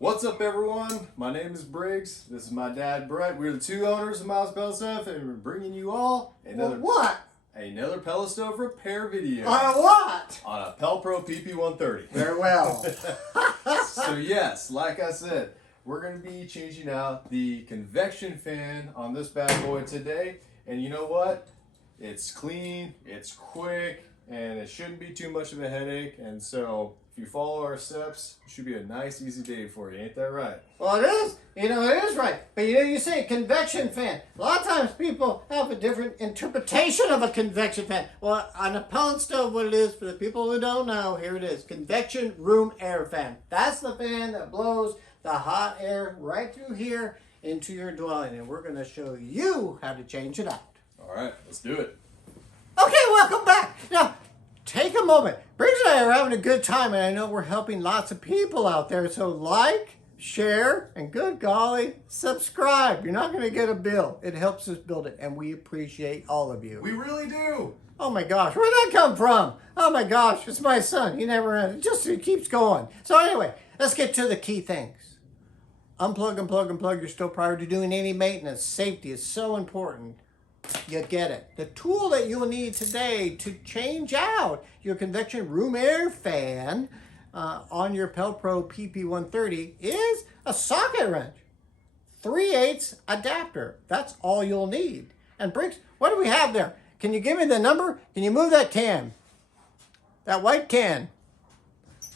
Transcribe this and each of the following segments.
What's up, everyone? My name is Briggs. This is my dad, Brett. We're the two owners of Miles Pellet Stuff, and we're bringing you all another pellet stove repair video. On a what? On a Pelpro PP130. Very well. So yes, like I said, we're going to be changing out the convection fan on this bad boy today. And you know what? It's clean, it's quick, and it shouldn't be too much of a headache. And so if you follow our steps, it should be a nice, easy day for you. Ain't that right? Well, it is. It is right. But you say convection fan. A lot of times people have a different interpretation of a convection fan. Well, on a pellet stove, what it is, for the people who don't know, here it is. Convection room air fan. That's the fan that blows the hot air right through here into your dwelling. And we're going to show you how to change it out. All right, let's do it. Okay, welcome back. Now, take a moment. Briggs and I are having a good time, and I know we're helping lots of people out there. So like, share, and good golly, subscribe. You're not going to get a bill. It helps us build it, and we appreciate all of you. We really do. Oh my gosh, where'd that come from? Oh my gosh, it's my son. He never ends. It keeps going. So anyway, let's get to the key things. Unplug, unplug, unplug your stove prior to doing any maintenance. Safety is so important. You get it. The tool that you'll need today to change out your convection room air fan on your Pelpro PP130 is a socket wrench. 3/8 adapter. That's all you'll need. And Briggs, what do we have there? Can you give me the number? Can you move that can? That white can.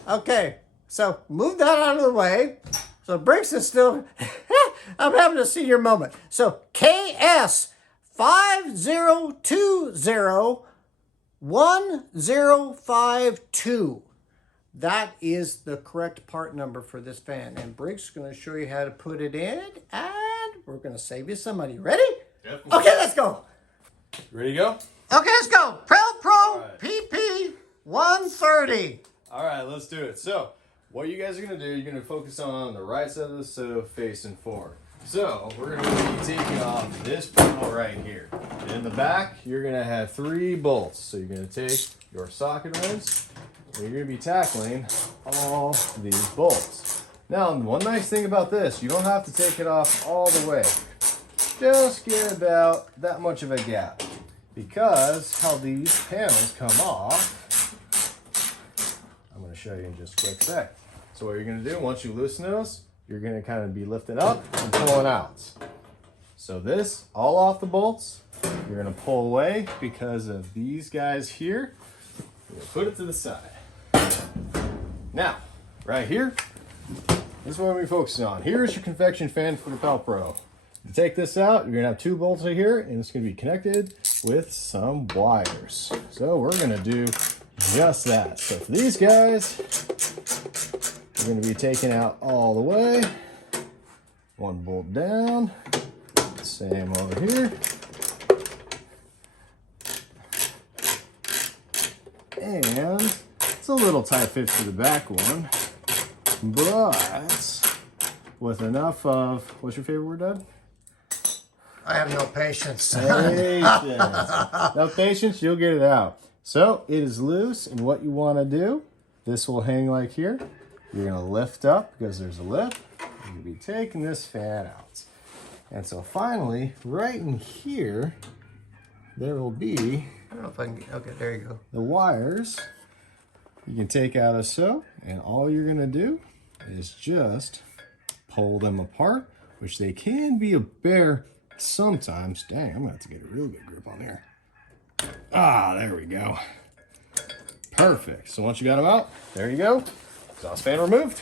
Okay, so move that out of the way. So Briggs is still, I'm having a senior moment. So KS 50201052. That is the correct part number for this fan. And Briggs is going to show you how to put it in, and we're going to save you some money. Ready? Yep. Okay, let's go. Ready to go? Okay, let's go. Pelpro PP130. All right, let's do it. So what you guys are going to do, you're going to focus on the right side of the stove facing forward. So we're going to be taking off this panel right here. In the back, you're going to have 3 bolts. So you're going to take your socket wrench, and you're going to be tackling all these bolts. Now, one nice thing about this, you don't have to take it off all the way. Just get about that much of a gap. Because how these panels come off, I'm going to show you in just a quick sec. So what you're going to do, once you loosen those, you're going to kind of be lifting up and pulling out. So this, all off the bolts, you're going to pull away because of these guys here. You're going to put it to the side. Now, right here, this is what we're focusing on. Here's your convection fan for the Pelpro. To take this out, you're going to have 2 bolts right here, and it's going to be connected with some wires. So we're going to do just that. So for these guys, we're going to be taking out all the way. 1 bolt down. Same over here. And it's a little tight fit for the back one. But with enough of, what's your favorite word, Dad? I have no patience. Patience. No patience, you'll get it out. So it is loose, and what you want to do, this will hang like here. You're going to lift up because there's a lip. You're going to be taking this fan out. And so finally, right in here, there will be, I don't know if I can, okay, there you go. the wires. You can take out as so, and all you're going to do is just pull them apart, which they can be a bear sometimes. Dang, I'm going to have to get a real good grip on there. Ah, there we go. Perfect. So once you got them out, there you go. Exhaust fan removed.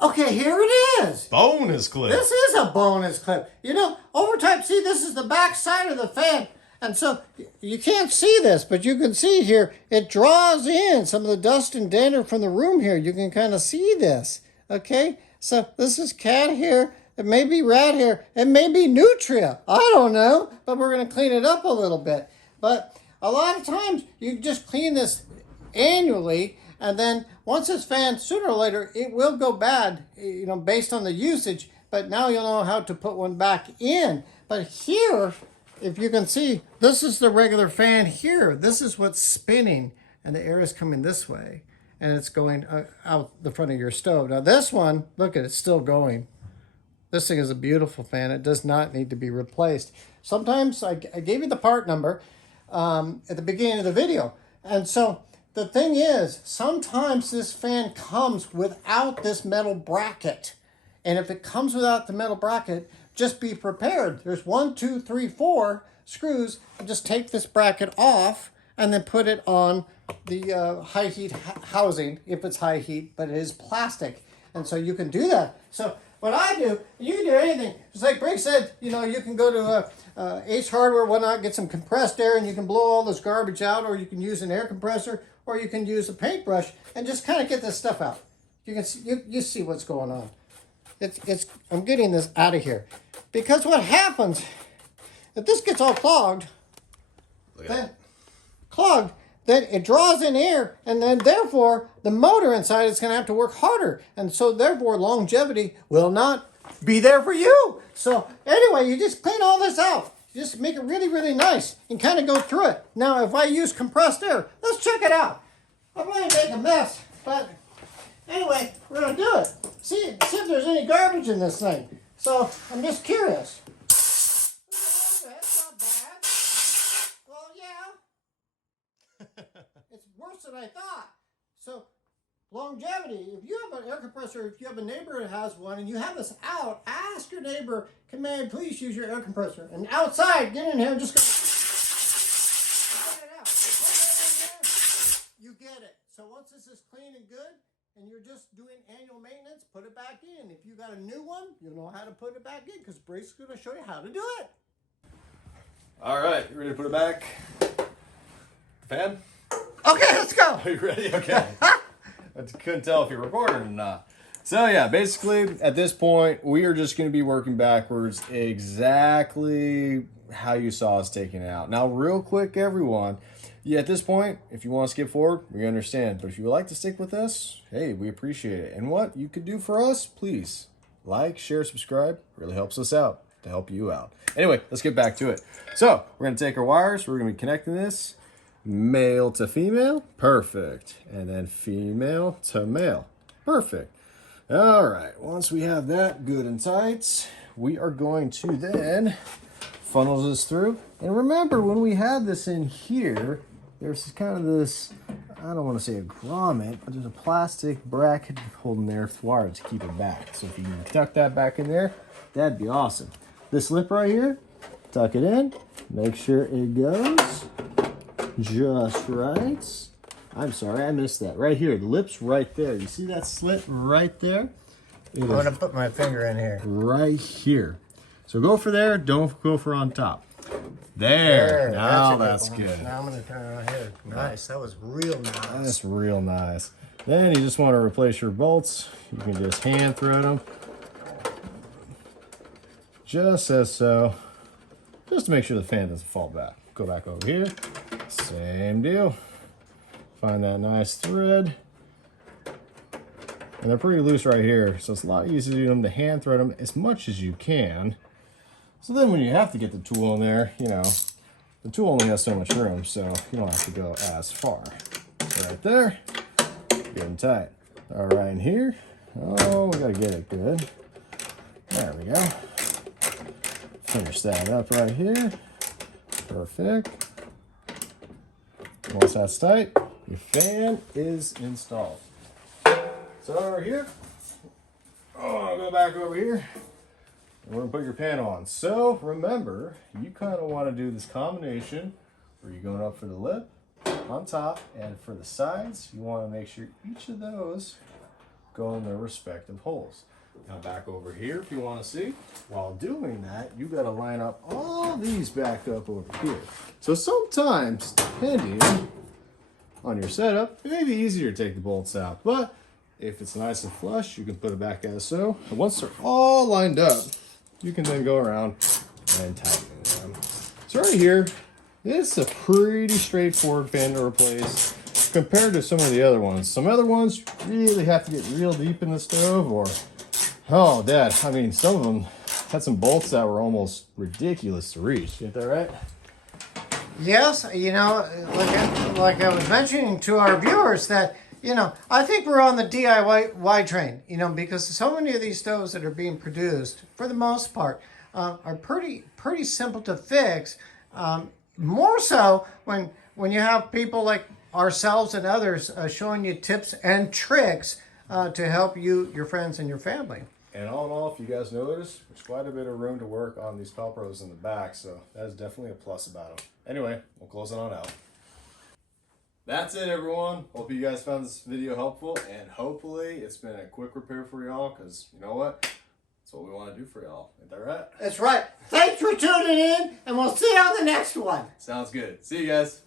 Okay, here it is. Bonus clip. This is a bonus clip. You know, over time, see, this is the back side of the fan. And so you can't see this, but you can see here, it draws in some of the dust and dander from the room here. You can kind of see this, okay? So this is cat hair. It may be rat hair. It may be nutria. I don't know, but we're going to clean it up a little bit. But a lot of times, you just clean this annually, and then once this fan, sooner or later, it will go bad, you know, based on the usage. But now you'll know how to put one back in. But here, if you can see, this is the regular fan here. This is what's spinning, and the air is coming this way. and it's going out the front of your stove. Now this one, look at it, it's still going. This thing is a beautiful fan. It does not need to be replaced. Sometimes I gave you the part number at the beginning of the video. And so the thing is, sometimes this fan comes without this metal bracket. And if it comes without the metal bracket, just be prepared. There's 1, 2, 3, 4 screws. Just take this bracket off and then put it on the high heat housing, if it's high heat, but it is plastic. And so you can do that. So what I do, you can do anything. Just like Briggs said, you know, you can go to Ace Hardware, whatnot, get some compressed air, and you can blow all this garbage out, or you can use an air compressor, or you can use a paintbrush and just kind of get this stuff out. You can see, you see what's going on. I'm getting this out of here, because what happens if this gets all clogged? Then it draws in air, and then therefore the motor inside is going to have to work harder, and so therefore longevity will not be there for you. So anyway, you just clean all this out. You just make it really, really nice and kind of go through it. Now, if I use compressed air, let's check it out. I'm going to make a mess, but anyway, we're going to do it. See if there's any garbage in this thing. So I'm just curious. That's not bad. Well, yeah. It's worse than I thought. So longevity, if you have an air compressor, if you have a neighbor that has one and you have this out, ask your neighbor, can man please use your air compressor? And outside, get in here and just go. Get it out. You get it. So once this is clean and good, and you're just doing annual maintenance, put it back in. If you got a new one, you'll know how to put it back in, because Brace is going to show you how to do it. All right, you ready to put it back? Fan? Okay, let's go. Are you ready? Okay. I couldn't tell if you're recording or not. So yeah, basically at this point, we are just going to be working backwards exactly how you saw us taking it out. Now, real quick, everyone, yeah, at this point, if you want to skip forward, we understand. But if you would like to stick with us, hey, we appreciate it. And what you could do for us, please like, share, subscribe. Really helps us out to help you out. Anyway, let's get back to it. So we're going to take our wires. We're going to be connecting this male to female. Perfect. And then female to male. Perfect. All right. Once we have that good and tight, we are going to then funnel this through. And remember, when we had this in here, there's kind of this, I don't want to say a grommet, but there's a plastic bracket holding their wire to keep it back. So if you can tuck that back in there, that'd be awesome. This lip right here, tuck it in, make sure it goes just right. I'm sorry, I missed that. Right here, the lip's right there. You see that slit right there? I'm going to put my finger in here. Right here. So go for there, don't go for on top. There, now that's good. Now I'm going to turn it on here. Nice, that was real nice. That's real nice. Then you just want to replace your bolts. You can just hand thread them. Just as so. Just to make sure the fan doesn't fall back. Go back over here. Same deal. Find that nice thread. And they're pretty loose right here, so it's a lot easier to hand thread them as much as you can. So then when you have to get the tool in there, you know, the tool only has so much room, so you don't have to go as far. So right there, good and tight. All right, in here, oh, we gotta get it good. There we go. Finish that up right here. Perfect. Once that's tight, your fan is installed. So over here, I'll go back over here. We're gonna put your pan on. So remember, you kind of want to do this combination where you're going up for the lip on top, and for the sides, you want to make sure each of those go in their respective holes. Now back over here, if you want to see, while doing that, you got to line up all these back up over here. So sometimes, depending on your setup, it may be easier to take the bolts out, but if it's nice and flush, you can put it back as so. And once they're all lined up, you can then go around and tighten them. So right here, it's a pretty straightforward fan to replace compared to some of the other ones. Some other ones really have to get real deep in the stove, or, oh, Dad, I mean, some of them had some bolts that were almost ridiculous to reach. Get that right? Yes, you know, like I was mentioning to our viewers that, you know, I think we're on the DIY train, you know, because so many of these stoves that are being produced, for the most part, are pretty simple to fix. More so when you have people like ourselves and others showing you tips and tricks to help you, your friends, and your family. And all in all, if you guys notice, there's quite a bit of room to work on these Pelpros in the back, so that is definitely a plus about them. Anyway, we'll close it on out. That's it, everyone. Hope you guys found this video helpful, and hopefully it's been a quick repair for y'all, because you know what? That's what we want to do for y'all. Ain't that right? That's right. Thanks for tuning in, and we'll see you on the next one. Sounds good. See you guys.